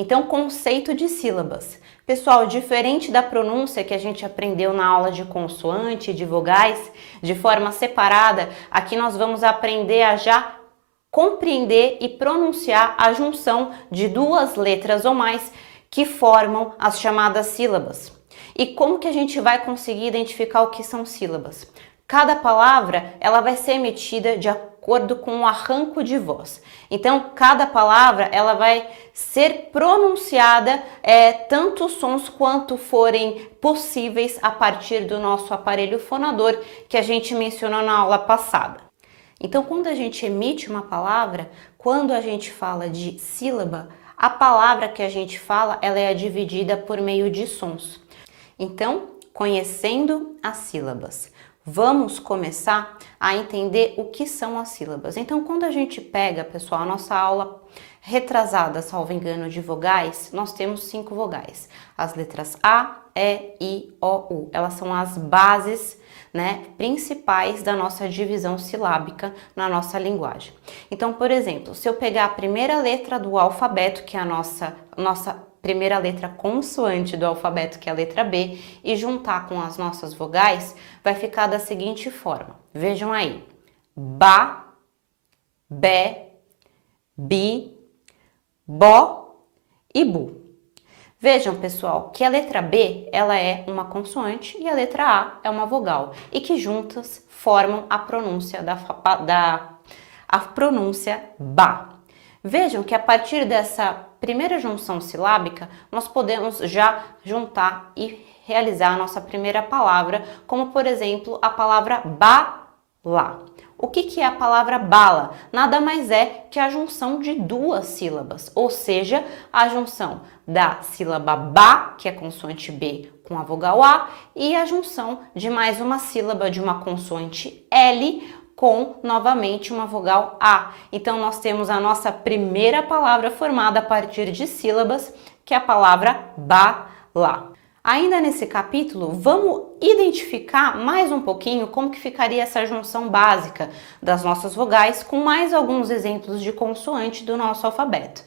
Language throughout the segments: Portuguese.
Então, conceito de sílabas. Pessoal, diferente da pronúncia que a gente aprendeu na aula de consoante e de vogais, de forma separada, aqui nós vamos aprender a já compreender e pronunciar a junção de duas letras ou mais que formam as chamadas sílabas. E como que a gente vai conseguir identificar o que são sílabas? Cada palavra ela vai ser emitida de acordo com o arranco de voz. Então, cada palavra ela vai ser pronunciada tanto sons quanto forem possíveis a partir do nosso aparelho fonador que a gente mencionou na aula passada. Então, quando a gente emite uma palavra, quando a gente fala de sílaba, a palavra que a gente fala ela é dividida por meio de sons. Então, conhecendo as sílabas, vamos começar a entender o que são as sílabas. Então, quando a gente pega, pessoal, a nossa aula retrasada, salvo engano, de vogais, nós temos 5 vogais. As letras A, E, I, O, U. Elas são as bases, principais da nossa divisão silábica na nossa linguagem. Então, por exemplo, se eu pegar a primeira letra do alfabeto, que é a nossa primeira letra consoante do alfabeto, que é a letra B, e juntar com as nossas vogais, vai ficar da seguinte forma. Vejam aí. Ba, Bé, Bi, Bó e Bu. Vejam, pessoal, que a letra B ela é uma consoante e a letra A é uma vogal e que juntas formam a pronúncia a pronúncia ba. Vejam que a partir dessa primeira junção silábica nós podemos já juntar e realizar a nossa primeira palavra, como por exemplo a palavra bala. O que é a palavra bala? Nada mais é que a junção de duas sílabas, ou seja, a junção da sílaba ba, que é consoante B, com a vogal A, e a junção de mais uma sílaba de uma consoante L com, novamente, uma vogal A. Então, nós temos a nossa primeira palavra formada a partir de sílabas, que é a palavra bala. Ainda nesse capítulo, vamos identificar mais um pouquinho como que ficaria essa junção básica das nossas vogais com mais alguns exemplos de consoante do nosso alfabeto.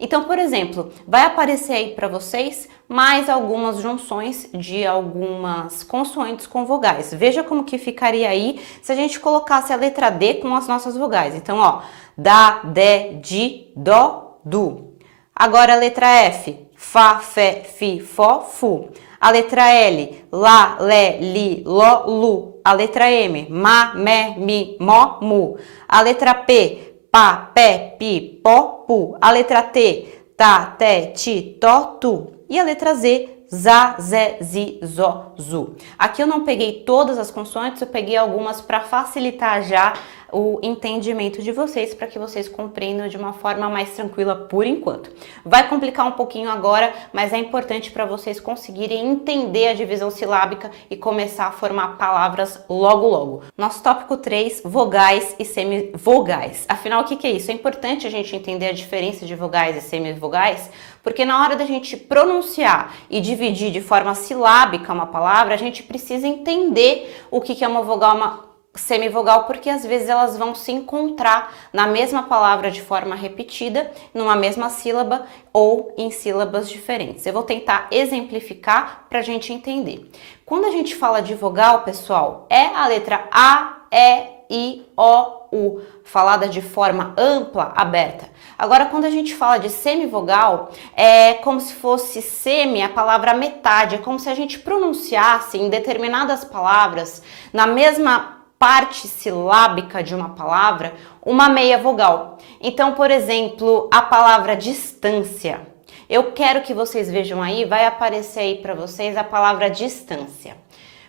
Então, por exemplo, vai aparecer aí para vocês mais algumas junções de algumas consoantes com vogais. Veja como que ficaria aí se a gente colocasse a letra D com as nossas vogais. Então, ó, da, de, di, dó, du. Agora a letra F, Fá, Fé, Fi, Fó, Fu. A letra L, Lá, Lé, Li, Ló, Lu. A letra M, Ma, Mé, Mi, Mó, Mu. A letra P, Pá, Pé, Pi, Pó, Pu. A letra T, Tá, Té, Ti, Tó, Tu. E a letra Z, Zá, Zé, Zi, Zó, Zu. Aqui eu não peguei todas as consoantes, eu peguei algumas para facilitar já o entendimento de vocês, para que vocês compreendam de uma forma mais tranquila por enquanto. Vai complicar um pouquinho agora, mas é importante para vocês conseguirem entender a divisão silábica e começar a formar palavras logo logo. Nosso tópico 3, vogais e semivogais. Afinal, o que é isso? É importante a gente entender a diferença de vogais e semivogais, porque na hora da gente pronunciar e dividir de forma silábica uma palavra, a gente precisa entender o que é uma vogal, uma semivogal, porque às vezes elas vão se encontrar na mesma palavra de forma repetida, numa mesma sílaba ou em sílabas diferentes. Eu vou tentar exemplificar para a gente entender. Quando a gente fala de vogal, pessoal, é a letra A, E, I, O, U, falada de forma ampla, aberta. Agora, quando a gente fala de semivogal, é como se fosse semi, a palavra metade, é como se a gente pronunciasse em determinadas palavras, na mesma parte silábica de uma palavra, uma meia vogal. Então, por exemplo, a palavra distância. Eu quero que vocês vejam aí, vai aparecer aí para vocês a palavra distância.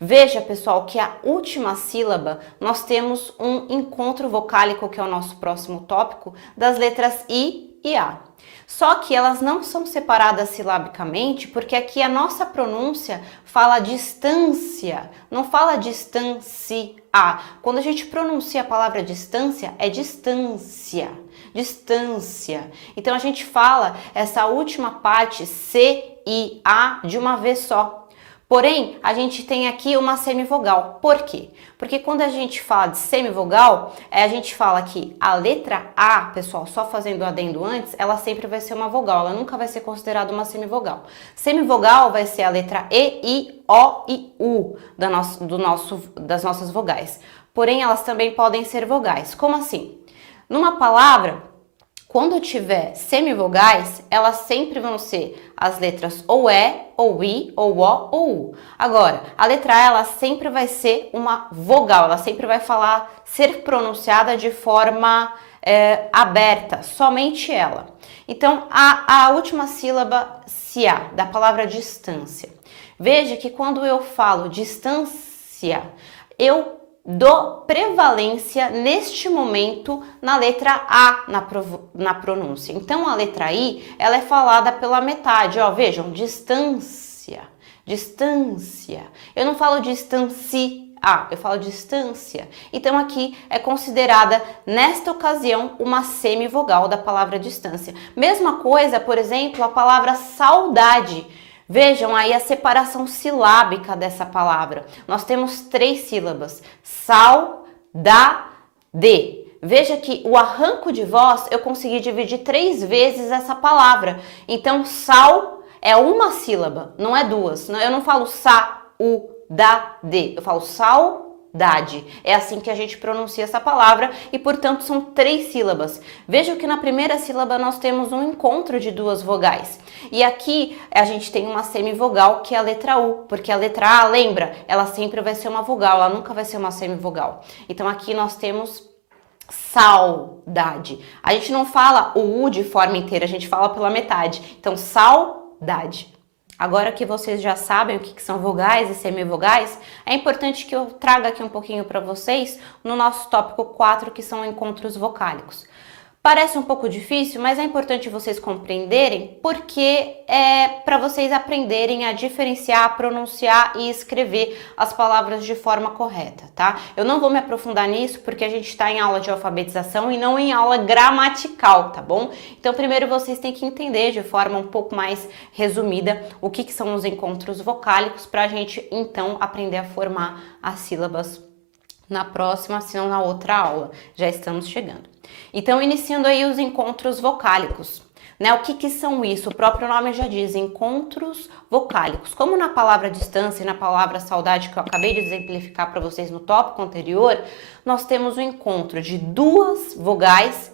Veja, pessoal, que a última sílaba nós temos um encontro vocálico, que é o nosso próximo tópico, das letras I e A. Só que elas não são separadas silabicamente, porque aqui a nossa pronúncia fala distância, não fala distância. Quando a gente pronuncia a palavra distância, é distância, distância. Então a gente fala essa última parte, C e A, de uma vez só. Porém, a gente tem aqui uma semivogal. Por quê? Porque quando a gente fala de semivogal, a gente fala que a letra A, pessoal, só fazendo o adendo antes, ela sempre vai ser uma vogal, ela nunca vai ser considerada uma semivogal. Semivogal vai ser a letra E, I, O e U das nossas vogais. Porém, elas também podem ser vogais. Como assim? Numa palavra, quando tiver semivogais, elas sempre vão ser as letras ou E, ou I, ou O, ou U. Agora, a letra A, ela sempre vai ser uma vogal, ela sempre vai ser pronunciada de forma aberta, somente ela. Então, a última sílaba, se a, da palavra distância. Veja que quando eu falo distância, eu dou prevalência neste momento na letra A na pronúncia. Então a letra I, ela é falada pela metade, ó, vejam, distância, distância. Eu não falo distância, eu falo distância. Então aqui é considerada, nesta ocasião, uma semivogal da palavra distância. Mesma coisa, por exemplo, a palavra saudade. Vejam aí a separação silábica dessa palavra. Nós temos 3 sílabas. Saudade. Veja que o arranco de voz eu consegui dividir 3 vezes essa palavra. Então, sal é uma sílaba, não é 2. Eu não falo sa-u-da-de, eu falo saudade. É assim que a gente pronuncia essa palavra e, portanto, são 3 sílabas. Vejam que na primeira sílaba nós temos um encontro de 2 vogais. E aqui a gente tem uma semivogal, que é a letra U, porque a letra A, lembra, ela sempre vai ser uma vogal, ela nunca vai ser uma semivogal. Então aqui nós temos saudade. A gente não fala o U de forma inteira, a gente fala pela metade. Então, saudade. Agora que vocês já sabem o que são vogais e semivogais, é importante que eu traga aqui um pouquinho para vocês no nosso tópico 4, que são encontros vocálicos. Parece um pouco difícil, mas é importante vocês compreenderem, porque é para vocês aprenderem a diferenciar, pronunciar e escrever as palavras de forma correta, tá? Eu não vou me aprofundar nisso porque a gente está em aula de alfabetização e não em aula gramatical, tá bom? Então, primeiro vocês têm que entender de forma um pouco mais resumida o que são os encontros vocálicos para a gente, então, aprender a formar as sílabas na próxima, se não na outra aula. Já estamos chegando. Então, iniciando aí os encontros vocálicos, né? O que são isso? O próprio nome já diz, encontros vocálicos. Como na palavra distância e na palavra saudade, que eu acabei de exemplificar para vocês no tópico anterior, nós temos o encontro de 2 vogais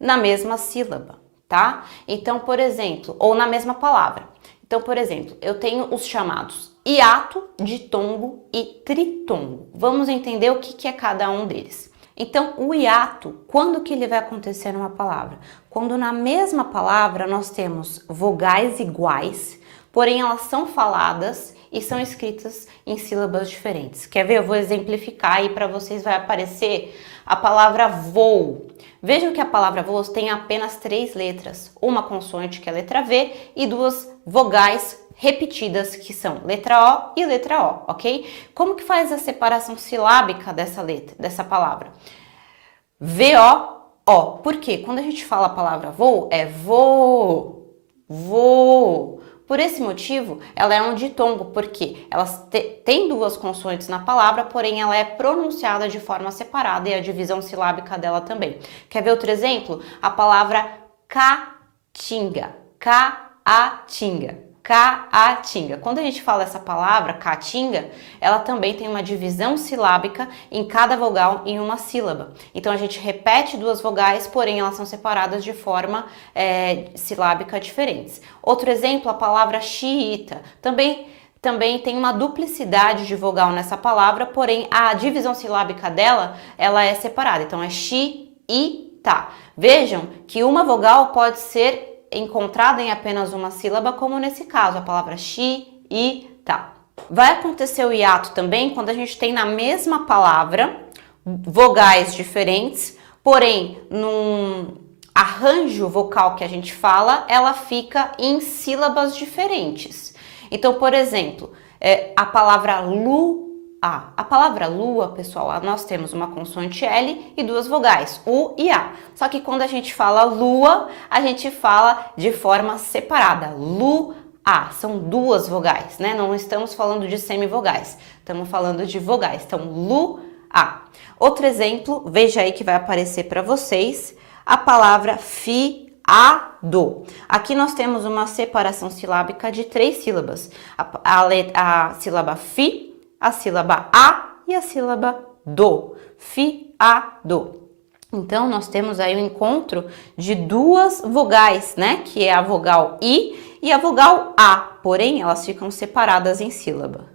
na mesma sílaba, tá? Então, por exemplo, ou na mesma palavra. Então, por exemplo, eu tenho os chamados hiato, ditongo e tritongo. Vamos entender o que é cada um deles. Então, o hiato, quando que ele vai acontecer numa palavra? Quando na mesma palavra nós temos vogais iguais, porém elas são faladas e são escritas em sílabas diferentes. Quer ver? Eu vou exemplificar aí para vocês, vai aparecer a palavra voo. Vejam que a palavra voo tem apenas 3 letras, uma consoante, que é a letra V, e 2 vogais repetidas, que são letra O e letra O, ok? Como que faz a separação silábica dessa palavra? V-O-O. Por quê? Quando a gente fala a palavra voo, é voo, voo. Por esse motivo, ela é um ditongo, porque ela tem 2 consoantes na palavra, porém ela é pronunciada de forma separada e a divisão silábica dela também. Quer ver outro exemplo? A palavra caatinga, caatinga. Caatinga. Quando a gente fala essa palavra, caatinga, ela também tem uma divisão silábica em cada vogal em uma sílaba. Então a gente repete 2 vogais, porém elas são separadas de forma silábica diferentes. Outro exemplo, a palavra xiita. Também tem uma duplicidade de vogal nessa palavra, porém a divisão silábica dela, ela é separada. Então é xi-i-ta. Vejam que uma vogal pode ser encontrada em apenas uma sílaba, como nesse caso, a palavra xi e tá. Vai acontecer o hiato também quando a gente tem na mesma palavra vogais diferentes, porém, num arranjo vocal que a gente fala, ela fica em sílabas diferentes. Então, por exemplo, a palavra lua. A palavra lua, pessoal, nós temos uma consoante L e 2 vogais, U e A. Só que quando a gente fala lua, a gente fala de forma separada, A. São duas vogais, né? Não estamos falando de semivogais, estamos falando de vogais. Então, lu, a. Outro exemplo, veja aí que vai aparecer para vocês a palavra fiado. Aqui nós temos uma separação silábica de 3 sílabas. A sílaba fi, a sílaba a e a sílaba do. Fiado. Então, nós temos aí o encontro de duas vogais, né? Que é a vogal I e a vogal A. Porém, elas ficam separadas em sílaba.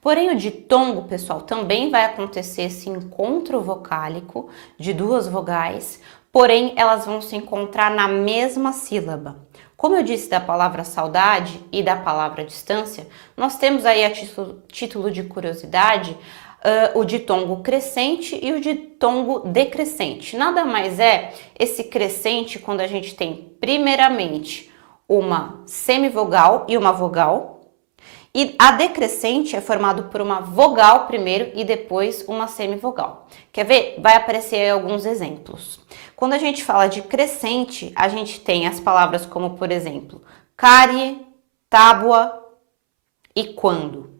Porém, o ditongo, pessoal, também vai acontecer esse encontro vocálico de duas vogais, porém, elas vão se encontrar na mesma sílaba. Como eu disse da palavra saudade e da palavra distância, nós temos aí a título de curiosidade o ditongo crescente e o ditongo decrescente. Nada mais é esse crescente quando a gente tem, primeiramente, uma semivogal e uma vogal. E a decrescente é formado por uma vogal primeiro e depois uma semivogal. Quer ver? Vai aparecer aí alguns exemplos. Quando a gente fala de crescente, a gente tem as palavras como, por exemplo, carie, tábua e quando.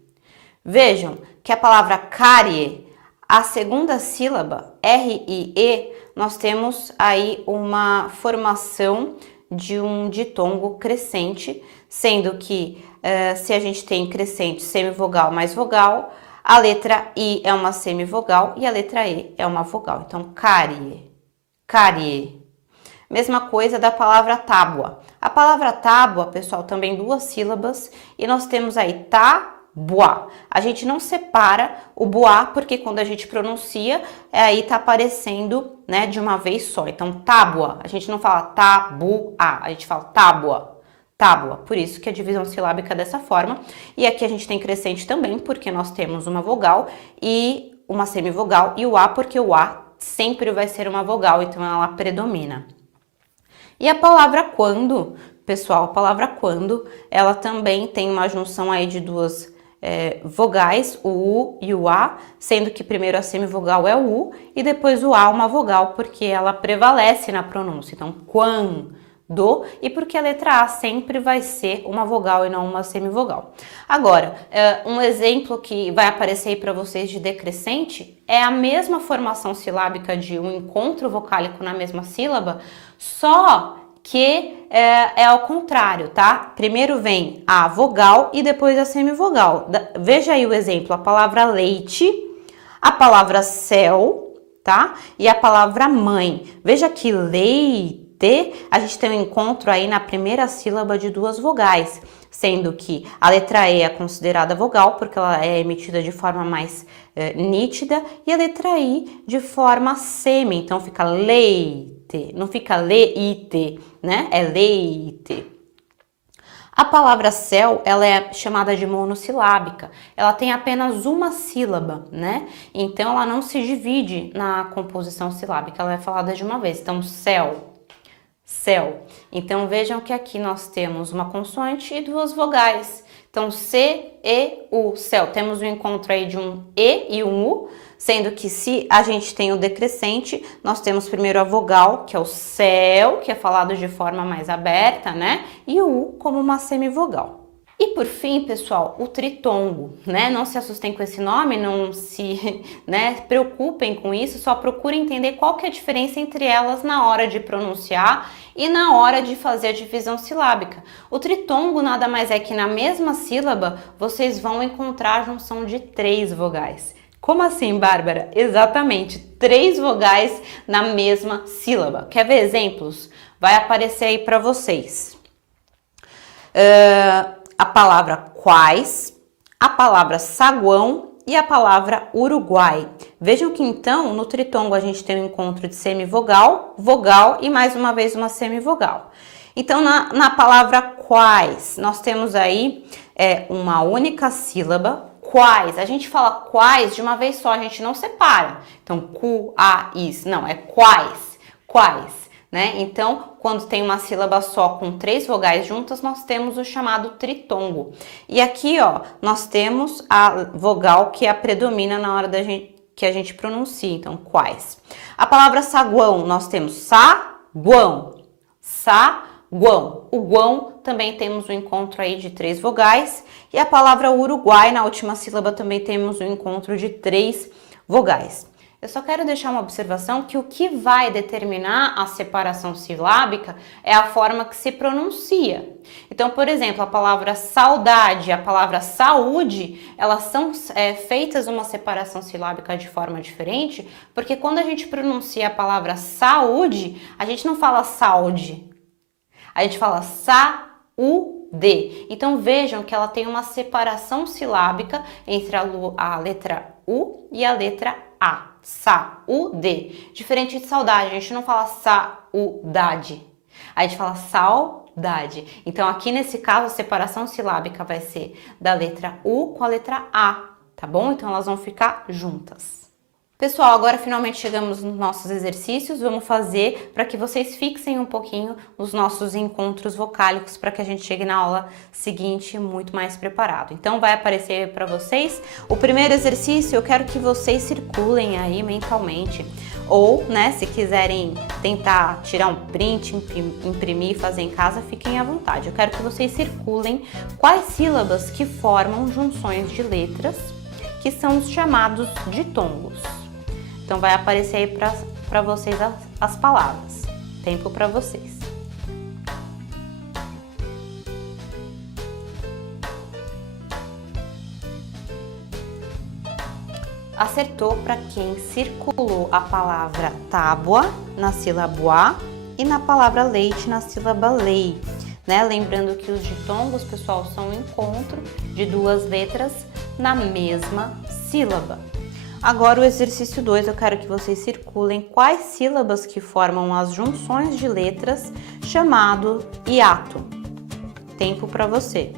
Vejam que a palavra carie, a segunda sílaba, R-I-E, nós temos aí uma formação de um ditongo crescente, sendo que se a gente tem crescente semivogal mais vogal, a letra I é uma semivogal e a letra E é uma vogal. Então, carie, carie. Mesma coisa da palavra tábua. A palavra tábua, pessoal, também duas sílabas e nós temos aí tábua. A gente não separa o boa porque quando a gente pronuncia, aí tá aparecendo, né, de uma vez só. Então, tábua. A gente não fala tabu, a gente fala tábua. Tábua, por isso que a divisão silábica é dessa forma. E aqui a gente tem crescente também, porque nós temos uma vogal e uma semivogal, e o A, porque o A sempre vai ser uma vogal, então ela predomina. E a palavra quando, pessoal, a palavra quando, ela também tem uma junção aí de duas vogais, o U e o A, sendo que primeiro a semivogal é o U e depois o A uma vogal, porque ela prevalece na pronúncia. Então, quando, e porque a letra A sempre vai ser uma vogal e não uma semivogal. Agora, um exemplo que vai aparecer aí para vocês de decrescente é a mesma formação silábica de um encontro vocálico na mesma sílaba, só que é ao contrário, tá? Primeiro vem a vogal e depois a semivogal. Veja aí o exemplo, a palavra leite, a palavra céu, tá? E a palavra mãe. Veja que leite, a gente tem um encontro aí na primeira sílaba de duas vogais, sendo que a letra E é considerada vogal porque ela é emitida de forma mais nítida e a letra I de forma semi, então fica leite, não fica leite, né? É leite. A palavra céu, ela é chamada de monossilábica, ela tem apenas uma sílaba, né? Então ela não se divide na composição silábica, ela é falada de uma vez. Então céu, céu. Então vejam que aqui nós temos uma consoante e duas vogais. Então C, E, U, céu. Temos um encontro aí de um E e um U, sendo que se a gente tem o decrescente, nós temos primeiro a vogal, que é o céu, que é falado de forma mais aberta, né? E o U como uma semivogal. E por fim, pessoal, o tritongo, né? Não se assustem com esse nome, não se preocupem com isso, só procurem entender qual que é a diferença entre elas na hora de pronunciar e na hora de fazer a divisão silábica. O tritongo nada mais é que na mesma sílaba vocês vão encontrar a junção de 3 vogais. Como assim, Bárbara? Exatamente, 3 vogais na mesma sílaba. Quer ver exemplos? Vai aparecer aí para vocês. A palavra quais, a palavra saguão e a palavra Uruguai. Vejam que então no tritongo a gente tem um encontro de semivogal, vogal e mais uma vez uma semivogal. Então na palavra quais nós temos aí uma única sílaba, quais. A gente fala quais de uma vez só, a gente não separa. Então quais, não, é quais, quais. Né? Então, quando tem uma sílaba só com 3 vogais juntas, nós temos o chamado tritongo. E aqui, ó, nós temos a vogal que a predomina na hora que a gente pronuncia. Então, quais. A palavra saguão, nós temos saguão, saguão. O guão também temos o encontro aí de 3 vogais. E a palavra Uruguai, na última sílaba, também temos o encontro de 3 vogais. Eu só quero deixar uma observação que o que vai determinar a separação silábica é a forma que se pronuncia. Então, por exemplo, a palavra saudade e a palavra saúde, elas são feitas uma separação silábica de forma diferente, porque quando a gente pronuncia a palavra saúde, a gente não fala saúde, a gente fala saúde. Então vejam que ela tem uma separação silábica entre a letra U e a letra A. Saúde. Diferente de saudade, a gente não fala saudade, a gente fala saudade. Então aqui nesse caso a separação silábica vai ser da letra U com a letra A, tá bom? Então elas vão ficar juntas. Pessoal, agora finalmente chegamos nos nossos exercícios. Vamos fazer para que vocês fixem um pouquinho os nossos encontros vocálicos para que a gente chegue na aula seguinte muito mais preparado. Então vai aparecer para vocês o primeiro exercício. Eu quero que vocês circulem aí mentalmente, ou, né, se quiserem tentar tirar um print, imprimir, fazer em casa, fiquem à vontade. Eu quero que vocês circulem quais sílabas que formam junções de letras, que são os chamados ditongos. Então vai aparecer aí para vocês as palavras. Tempo para vocês. Acertou para quem circulou a palavra tábua na sílaba A e na palavra leite na sílaba lei, né? Lembrando que os ditongos, pessoal, são um encontro de 2 letras na mesma sílaba. Agora o exercício 2, eu quero que vocês circulem quais sílabas que formam as junções de letras chamado hiato. Tempo para você.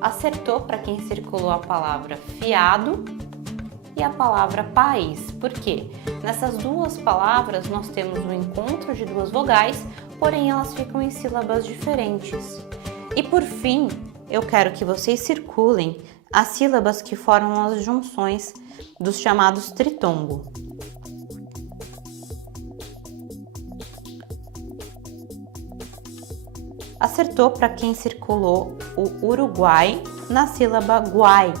Acertou para quem circulou a palavra fiado e a palavra país. Por quê? Nessas 2 palavras nós temos um encontro de 2 vogais, porém elas ficam em sílabas diferentes. E por fim, eu quero que vocês circulem as sílabas que formam as junções dos chamados tritongo. Acertou para quem circulou o Uruguai na sílaba guai.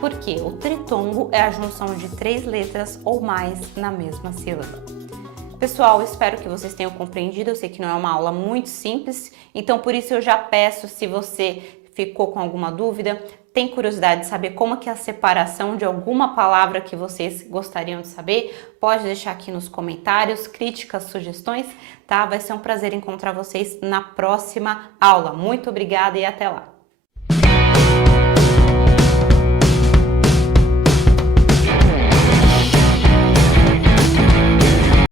Por quê? O tritongo é a junção de 3 letras ou mais na mesma sílaba. Pessoal, espero que vocês tenham compreendido. Eu sei que não é uma aula muito simples, então por isso eu já peço, se você ficou com alguma dúvida, tem curiosidade de saber como que é a separação de alguma palavra que vocês gostariam de saber, pode deixar aqui nos comentários, críticas, sugestões, tá? Vai ser um prazer encontrar vocês na próxima aula. Muito obrigada e até lá!